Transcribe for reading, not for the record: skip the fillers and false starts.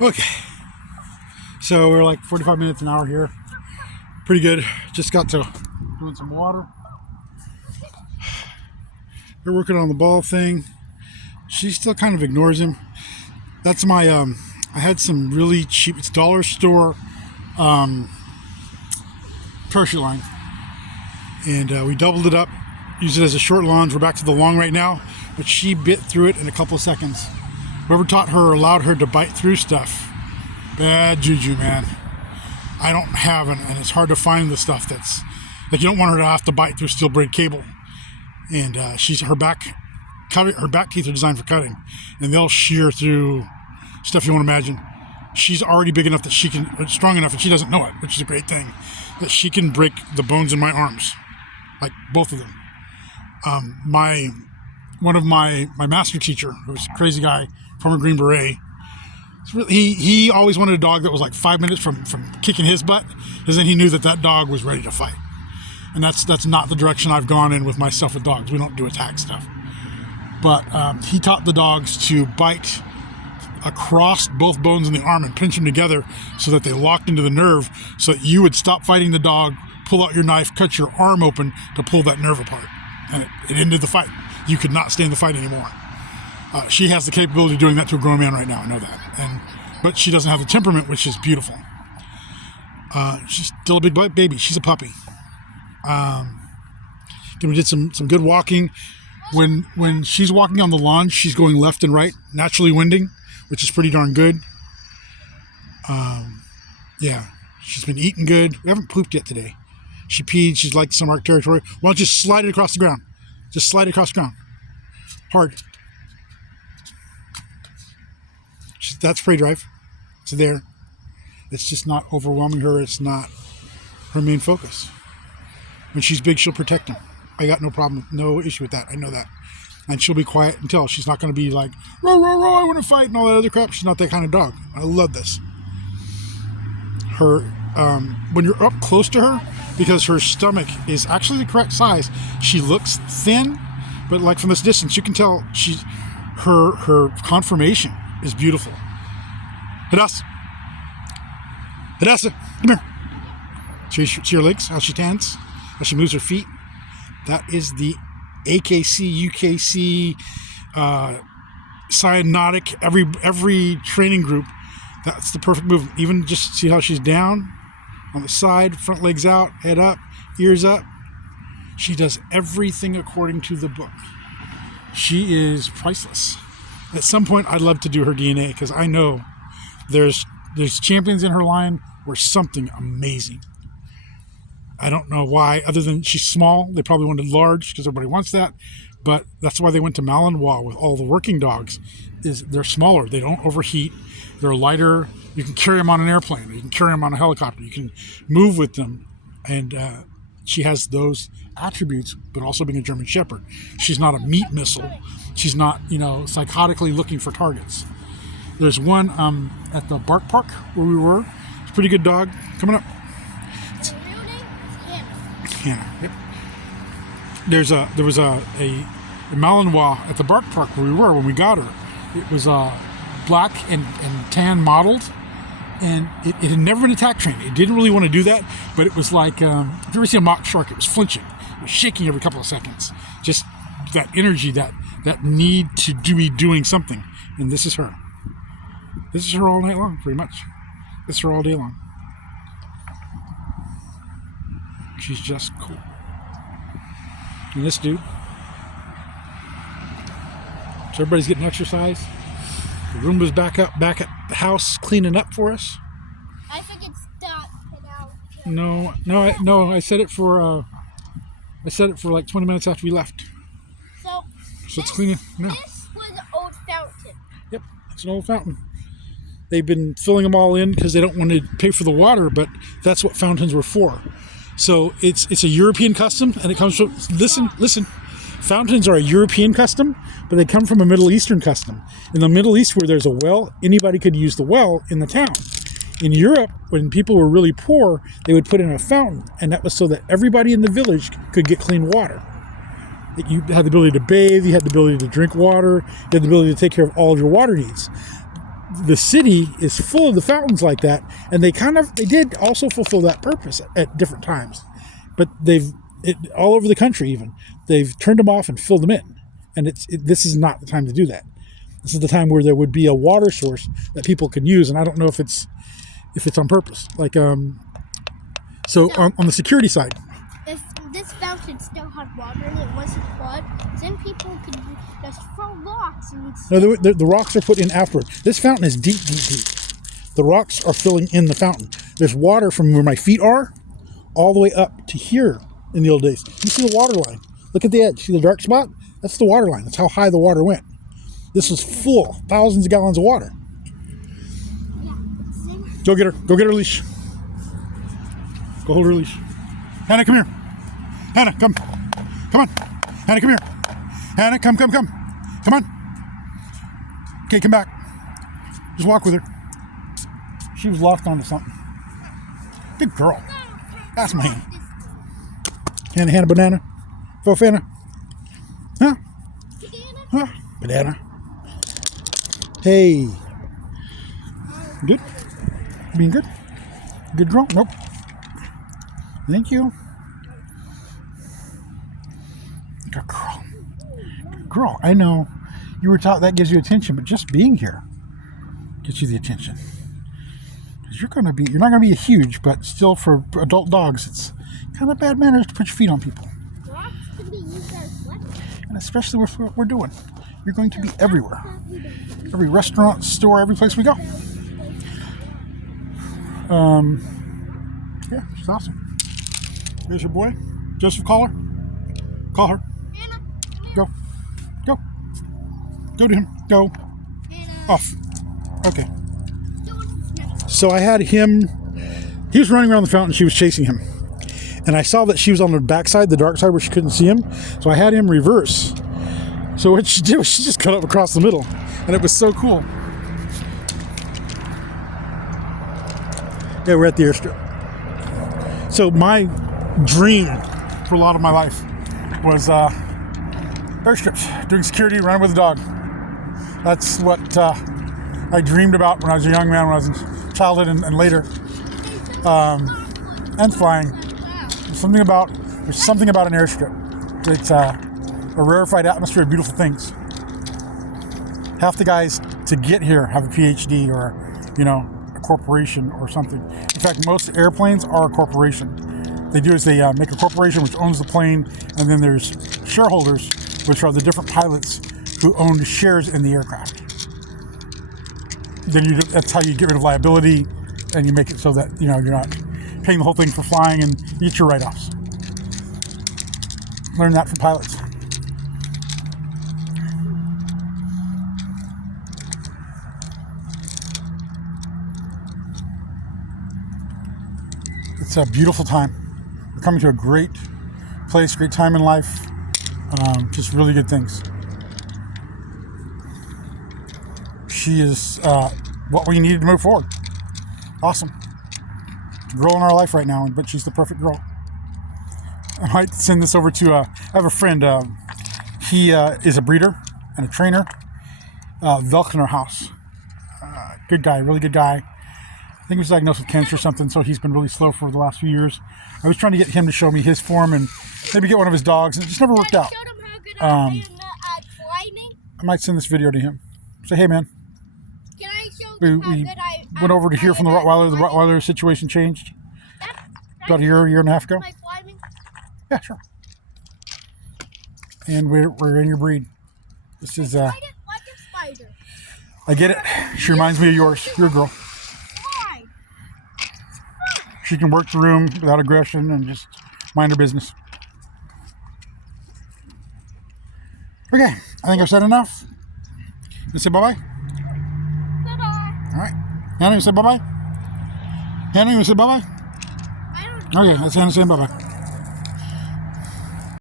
Okay, so we're like 45 minutes an hour here. Pretty good. Just got to doing some water. They're working on the ball thing. She still kind of ignores him. That's my, I had some really cheap, it's dollar store parachute line. And we doubled it up, used it as a short launch. We're back to the long right now, but she bit through it in a couple of seconds. Whoever taught her or allowed her to bite through stuff, bad juju, man. I don't have it, and it's hard to find the stuff that's, like, you don't want her to have to bite through steel braid cable. And her back teeth are designed for cutting, and they'll shear through stuff you won't imagine. She's already big enough that she can, strong enough, and she doesn't know it, which is a great thing, that she can break the bones in my arms, like both of them. One of my master teacher, who was a crazy guy, former Green Beret, he always wanted a dog that was like 5 minutes from kicking his butt, because then he knew that dog was ready to fight. And that's not the direction I've gone in with myself with dogs. We don't do attack stuff. But he taught the dogs to bite across both bones in the arm and pinch them together so that they locked into the nerve, so that you would stop fighting the dog, pull out your knife, cut your arm open to pull that nerve apart. And it ended the fight. You could not stay in the fight anymore. She has the capability of doing that to a grown man right now, I know that. But she doesn't have the temperament, which is beautiful. She's still a big baby. She's a puppy. Then we did some good walking. When she's walking on the lawn, she's going left and right, naturally winding, which is pretty darn good. Yeah, she's been eating good. We haven't pooped yet today. She peed. She's like some Arc territory. Why don't you just slide it across the ground? Just slide it across the ground. Hard. That's prey drive. It's there. It's just not overwhelming her. It's not her main focus. When she's big, she'll protect him. I got no problem, no issue with that. I know that. And she'll be quiet until she's not going to be like, row, row, row, I want to fight and all that other crap. She's not that kind of dog. I love this. Her, when you're up close to her, because her stomach is actually the correct size, she looks thin, but like from this distance, you can tell her conformation is beautiful. Hadassah, come here. See her legs, how she tans, how she moves her feet. That is the AKC, UKC, cyanotic, every training group. That's the perfect movement. Even just see how she's down on the side, front legs out, head up, ears up. She does everything according to the book. She is priceless. At some point, I'd love to do her DNA, because I know there's champions in her line who are something amazing. I don't know why, other than she's small. They probably wanted large because everybody wants that. But that's why they went to Malinois with all the working dogs. Is they're smaller. They don't overheat. They're lighter. You can carry them on an airplane. You can carry them on a helicopter. You can move with them. And she has those attributes, but also being a German Shepherd. She's not a meat missile. She's not, psychotically looking for targets. There's one at the Bark Park where we were. It's a pretty good dog. Coming up. Hannah. Yep. There was a Malinois at the Bark Park where we were when we got her. It was black and tan mottled, and it had never been attack trained. It didn't really want to do that, but it was like, if you ever see a mock shark, it was flinching. It was shaking every couple of seconds. Just that energy, that need to be doing something. And this is her. This is her all night long, pretty much. This is her all day long. She's just cool. And this dude. So everybody's getting exercise. The Roomba's back at the house cleaning up for us. I think it's stopped out. No. I set it for like 20 minutes after we left. So it's cleaning now. This was an old fountain. Yep, it's an old fountain. They've been filling them all in because they don't want to pay for the water, but that's what fountains were for. So it's a European custom, and it comes from, listen, fountains are a European custom, but they come from a Middle Eastern custom. In the Middle East, where there's a well, anybody could use the well in the town. In Europe, when people were really poor, they would put in a fountain, and that was so that everybody in the village could get clean water. You had the ability to bathe, you had the ability to drink water, you had the ability to take care of all of your water needs. the city is full of the fountains like that, and they did also fulfill that purpose at different times, but all over the country even they've turned them off and filled them in, and this is not the time to do that. This is the time where there would be a water source that people could use, and I don't know if it's on purpose. Like so on the security side, this fountain still had water and it wasn't flood, then people could just throw rocks and no, the rocks are put in afterward. This fountain is deep. The rocks are filling in the fountain. There's water from where my feet are all the way up to here in the old days. You see the water line. Look at the edge. See the dark spot? That's the water line. That's how high the water went. This was full, thousands of gallons of water. Go get her. Go get her leash. Go hold her leash. Hannah, come here. Hannah, come. Come on. Hannah, come here. Hannah, come. Come on. Okay, come back. Just walk with her. She was locked onto something. Good girl. That's my hand. Hannah, banana. Fofana. Huh? Huh? Banana. Hey. Good? Being good? Good girl? Nope. Thank you. Good girl. Good girl. I know you were taught that gives you attention, but just being here gets you the attention. Because you're not gonna be a huge, but still for adult dogs, it's kind of bad manners to put your feet on people. rocks can be used as weapons. And especially with what we're doing. You're going to be everywhere. Every restaurant, store, every place we go. Yeah, she's awesome. There's your boy. Joseph, call her. Call her. Anna, Go. Go. Go to him. Go. Anna. Off. Okay. So I had him. He was running around the fountain. She was chasing him. And I saw that she was on the backside, the dark side where she couldn't see him. So I had him reverse. So what she did was she just cut up across the middle. And it was so cool. Yeah, we're at the airstrip. So my dream for a lot of my life was airstrips, doing security, running with a dog. That's what I dreamed about when I was a young man, when I was in childhood and later. And flying. There's something about an airstrip. It's a rarefied atmosphere of beautiful things. Half the guys to get here have a PhD or, a corporation or something. In fact, most airplanes are a corporation. They do is they make a corporation which owns the plane, and then there's shareholders, which are the different pilots who own shares in the aircraft. Then that's how you get rid of liability, and you make it so that you're not paying the whole thing for flying, and you get your write-offs. Learn that from pilots. It's a beautiful time. We're coming to a great place, great time in life. Just really good things. She is what we needed to move forward. Awesome. Girl in our life right now, but she's the perfect girl. I might send this over to, I have a friend, he is a breeder and a trainer, Velknerhaus. Good guy, really good guy. I think he was diagnosed with cancer or something, so he's been really slow for the last few years. I was trying to get him to show me his form and maybe get one of his dogs, and it just never worked out. I might send this video to him. Say, hey man. Can I show We them how good I went over to hear from the Rottweiler. The Rottweiler situation changed about a year and a half ago. my climbing? Yeah, sure. And we're in your breed. This is I didn't like a spider. I get it. She reminds me of yours. You're a girl. Why? She can work the room without aggression and just mind her business. Okay, I think I've said enough. You say bye-bye? Bye-bye. All right. Hannah, you say bye-bye? Hannah, you say bye-bye? I don't know. Okay, that's Hannah saying bye-bye.